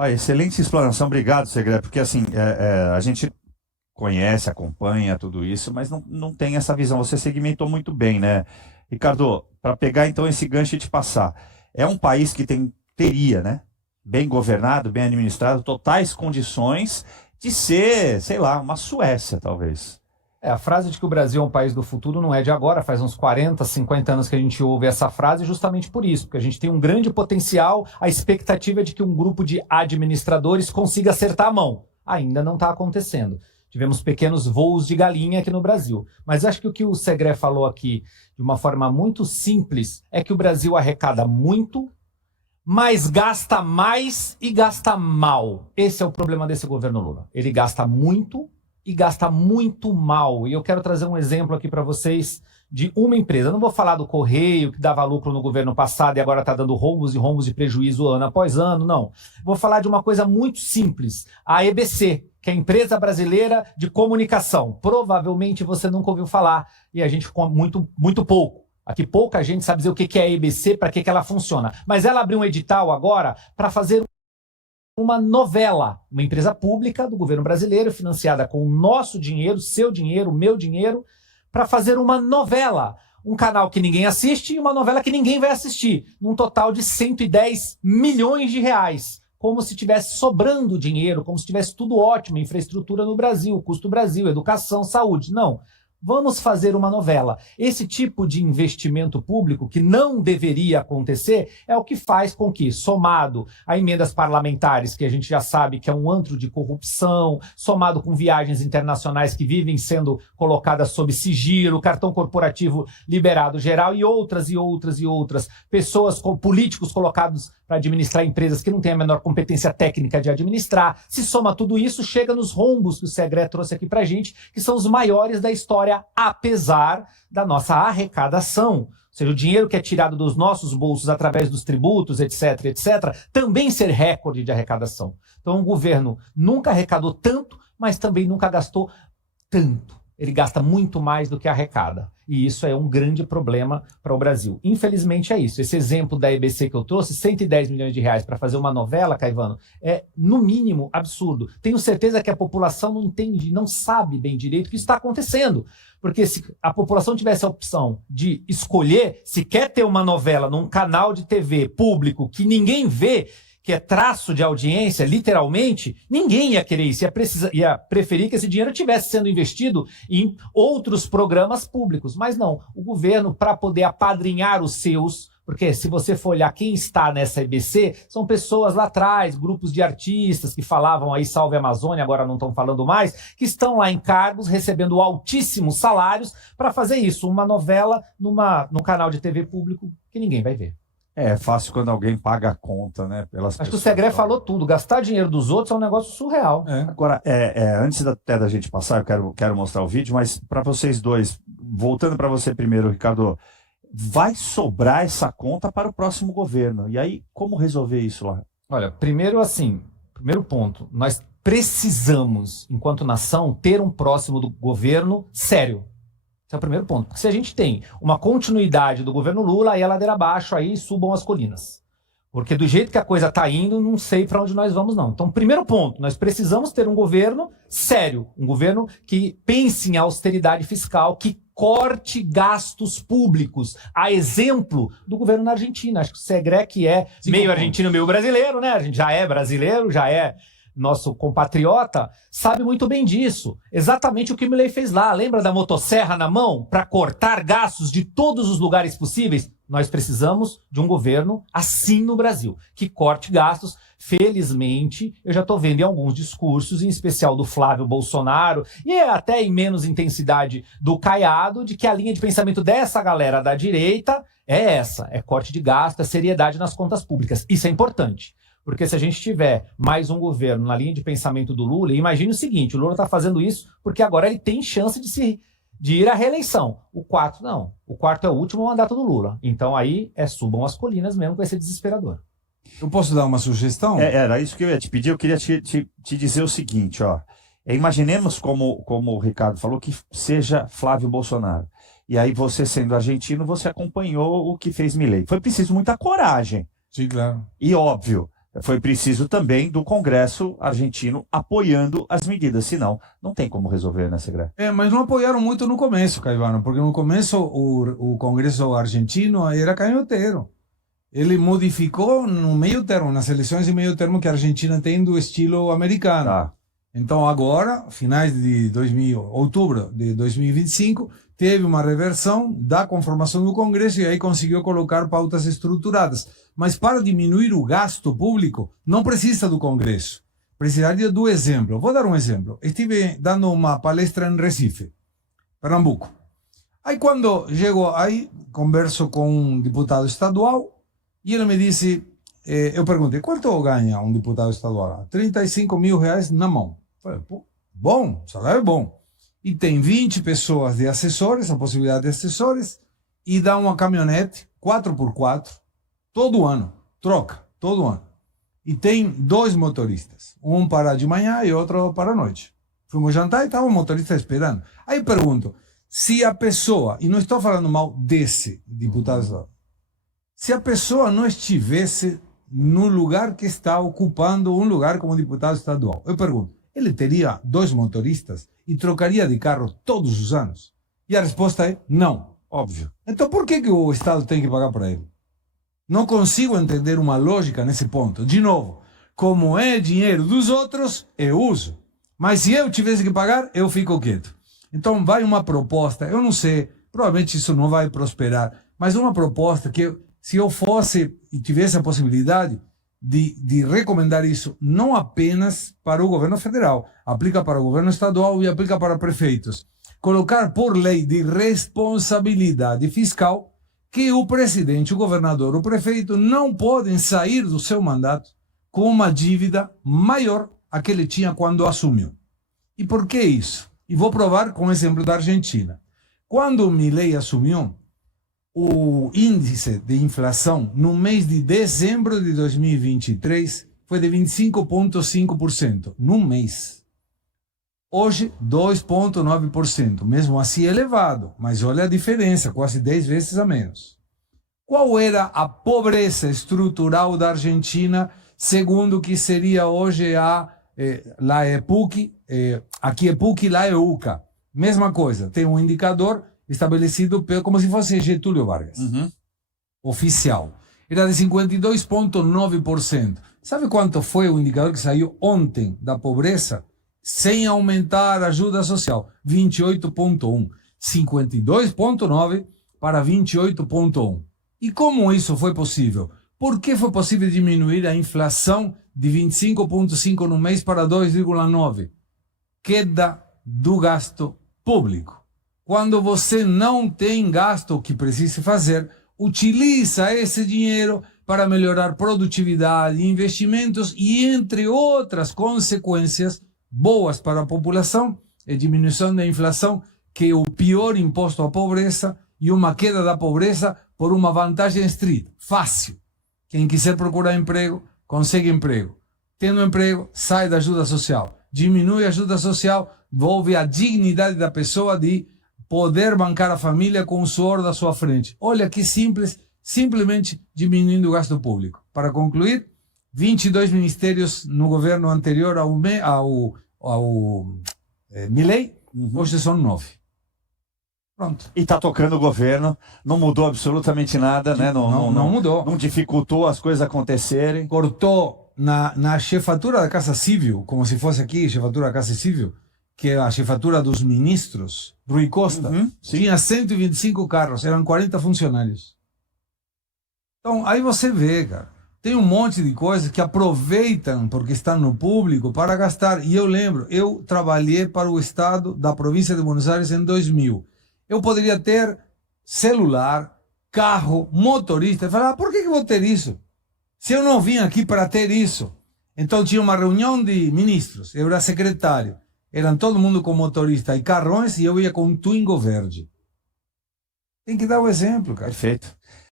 Olha, excelente explanação, obrigado, Segré, porque assim, a gente conhece, acompanha tudo isso, mas não tem essa visão. Você segmentou muito bem, né? Ricardo, para pegar então esse gancho e te passar, é um país que teria, né? Bem governado, bem administrado, totais condições de ser, sei lá, uma Suécia, talvez. A frase de que o Brasil é um país do futuro não é de agora, faz uns 40, 50 anos que a gente ouve essa frase justamente por isso, porque a gente tem um grande potencial, a expectativa é de que um grupo de administradores consiga acertar a mão. Ainda não está acontecendo. Tivemos pequenos voos de galinha aqui no Brasil. Mas acho que o que o Segré falou aqui, de uma forma muito simples, é que o Brasil arrecada muito, mas gasta mais e gasta mal. Esse é o problema desse governo Lula. Ele gasta muito e gasta muito mal. E eu quero trazer um exemplo aqui para vocês de uma empresa. Eu não vou falar do Correio, que dava lucro no governo passado e agora está dando rombos e rombos de prejuízo ano após ano, não. Vou falar de uma coisa muito simples. A EBC, que é a Empresa Brasileira de Comunicação. Provavelmente você nunca ouviu falar e a gente muito pouco. Aqui pouca gente sabe dizer o que é a EBC, para que ela funciona. Mas ela abriu um edital agora para fazer uma novela, uma empresa pública do governo brasileiro, financiada com o nosso dinheiro, seu dinheiro, meu dinheiro, para fazer uma novela. Um canal que ninguém assiste e uma novela que ninguém vai assistir, num total de 110 milhões de reais. Como se tivesse sobrando dinheiro, como se tivesse tudo ótimo, infraestrutura no Brasil, custo Brasil, educação, saúde. Não. Vamos fazer uma novela. Esse tipo de investimento público, que não deveria acontecer, é o que faz com que, somado a emendas parlamentares, que a gente já sabe que é um antro de corrupção, somado com viagens internacionais que vivem sendo colocadas sob sigilo, cartão corporativo liberado geral e outras, pessoas, políticos colocados para administrar empresas que não têm a menor competência técnica de administrar. Se soma tudo isso, chega nos rombos que o Segré trouxe aqui para a gente, que são os maiores da história, apesar da nossa arrecadação. Ou seja, o dinheiro que é tirado dos nossos bolsos através dos tributos, etc., também ser recorde de arrecadação. Então, o governo nunca arrecadou tanto, mas também nunca gastou tanto. Ele gasta muito mais do que arrecada. E isso é um grande problema para o Brasil. Infelizmente é isso. Esse exemplo da EBC que eu trouxe, 110 milhões de reais para fazer uma novela, Caivano, é, no mínimo, absurdo. Tenho certeza que a população não entende, não sabe bem direito o que está acontecendo. Porque se a população tivesse a opção de escolher se quer ter uma novela num canal de TV público que ninguém vê, que é traço de audiência, literalmente, ninguém ia querer isso, ia preferir que esse dinheiro estivesse sendo investido em outros programas públicos. Mas não, o governo, para poder apadrinhar os seus, porque se você for olhar quem está nessa EBC, são pessoas lá atrás, grupos de artistas que falavam aí Salve Amazônia, agora não estão falando mais, que estão lá em cargos recebendo altíssimos salários para fazer isso, uma novela num canal de TV público que ninguém vai ver. É fácil quando alguém paga a conta, né? Acho que o Segré falou tudo. Gastar dinheiro dos outros é um negócio surreal. Agora, antes até da gente passar, eu quero mostrar o vídeo, mas para vocês dois, voltando para você primeiro, Ricardo, vai sobrar essa conta para o próximo governo. E aí, como resolver isso lá? Olha, primeiro ponto, nós precisamos, enquanto nação, ter um próximo do governo sério. Esse é o primeiro ponto. Porque se a gente tem uma continuidade do governo Lula, aí é ladeira abaixo, aí subam as colinas. Porque do jeito que a coisa está indo, não sei para onde nós vamos, não. Então, primeiro ponto, nós precisamos ter um governo sério, um governo que pense em austeridade fiscal, que corte gastos públicos, a exemplo do governo na Argentina. Acho que o Segré, que é meio argentino, meio brasileiro, né? A gente já é brasileiro, já é nosso compatriota, sabe muito bem disso. Exatamente o que o Milei fez lá. Lembra da motosserra na mão para cortar gastos de todos os lugares possíveis? Nós precisamos de um governo assim no Brasil, que corte gastos. Felizmente, eu já estou vendo em alguns discursos, em especial do Flávio Bolsonaro, e até em menos intensidade do Caiado, de que a linha de pensamento dessa galera da direita é essa, é corte de gasto, é seriedade nas contas públicas. Isso é importante. Porque se a gente tiver mais um governo na linha de pensamento do Lula, imagine o seguinte, o Lula está fazendo isso porque agora ele tem chance de ir à reeleição. O quarto não. O quarto é o último mandato do Lula. Então aí subam as colinas mesmo, vai ser desesperador. Eu posso dar uma sugestão? Era isso que eu ia te pedir. Eu queria te dizer o seguinte, ó. Imaginemos, como o Ricardo falou, que seja Flávio Bolsonaro. E aí você, sendo argentino, você acompanhou o que fez Milei. Foi preciso muita coragem. Sim, claro. E óbvio, foi preciso também do Congresso argentino apoiando as medidas, senão não tem como resolver, né, Segre? Mas não apoiaram muito no começo, Caivano, porque no começo o Congresso argentino era canhoteiro. Ele modificou no meio termo, nas eleições de meio termo que a Argentina tem do estilo americano. Tá. Então agora, finais de outubro de 2025, teve uma reversão da conformação do Congresso e aí conseguiu colocar pautas estruturadas. Mas para diminuir o gasto público, não precisa do Congresso. Precisaria do exemplo. Vou dar um exemplo. Estive dando uma palestra em Recife, Pernambuco. Aí quando chego aí, converso com um deputado estadual e ele me disse, eu perguntei, quanto ganha um deputado estadual? 35 mil reais na mão. Falei, pô, bom, salário é bom. E tem 20 pessoas de assessores, a possibilidade de assessores, e dá uma caminhonete 4x4 todo ano, troca, todo ano. E tem 2 motoristas, um para de manhã e outro para a noite. Fomos jantar e estava o motorista esperando. Aí pergunto, se a pessoa, e não estou falando mal desse deputado, se a pessoa não estivesse no lugar que está ocupando um lugar como deputado estadual, eu pergunto, ele teria 2 motoristas e trocaria de carro todos os anos? E a resposta é não. Óbvio. Então por que o Estado tem que pagar para ele? Não consigo entender uma lógica nesse ponto. De novo, como é dinheiro dos outros, eu uso. Mas se eu tivesse que pagar, eu fico quieto. Então vai uma proposta, eu não sei, provavelmente isso não vai prosperar, mas uma proposta que se eu fosse e tivesse a possibilidade de recomendar isso não apenas para o governo federal, aplica para o governo estadual e aplica para prefeitos. Colocar por lei de responsabilidade fiscal que o presidente, o governador, o prefeito não podem sair do seu mandato com uma dívida maior a que ele tinha quando assumiu. E por que isso? E vou provar com o exemplo da Argentina. Quando o Milei assumiu, o índice de inflação no mês de dezembro de 2023 foi de 25,5%, num mês. Hoje, 2,9%, mesmo assim elevado, mas olha a diferença, quase 10 vezes a menos. Qual era a pobreza estrutural da Argentina, segundo o que seria hoje lá é PUC, aqui é PUC, lá é UCA. Mesma coisa, tem um indicador estabelecido como se fosse Getúlio Vargas, oficial. Era de 52,9%. Sabe quanto foi o indicador que saiu ontem da pobreza? Sem aumentar a ajuda social, 28,1%. 52,9% para 28,1%. E como isso foi possível? Por que foi possível diminuir a inflação de 25,5% no mês para 2,9%? Queda do gasto público. Quando você não tem gasto que precise fazer, utiliza esse dinheiro para melhorar produtividade, investimentos e, entre outras consequências boas para a população, é diminuição da inflação, que é o pior imposto à pobreza, e uma queda da pobreza por uma vantagem estrita, fácil. Quem quiser procurar emprego, consegue emprego. Tendo emprego, sai da ajuda social. Diminui a ajuda social, devolve a dignidade da pessoa de poder bancar a família com o suor da sua frente. Olha que simples, simplesmente diminuindo o gasto público. Para concluir, 22 ministérios no governo anterior ao Milei, hoje são 9. Pronto. E está tocando o governo, não mudou absolutamente nada, né? Não mudou. Não dificultou as coisas acontecerem. Cortou na chefatura da Casa Civil, como se fosse aqui, chefatura da Casa Civil, que é a chefatura dos ministros, Rui Costa, tinha 125 carros, eram 40 funcionários. Então, aí você vê, cara, tem um monte de coisas que aproveitam porque estão no público para gastar. E eu lembro, eu trabalhei para o Estado da província de Buenos Aires em 2000. Eu poderia ter celular, carro, motorista, e falar, por que eu vou ter isso? Se eu não vim aqui para ter isso. Então tinha uma reunião de ministros, eu era secretário. Eram todo mundo com motorista e carrões e eu ia com um Twingo verde. Tem que dar o exemplo, cara. Perfeito.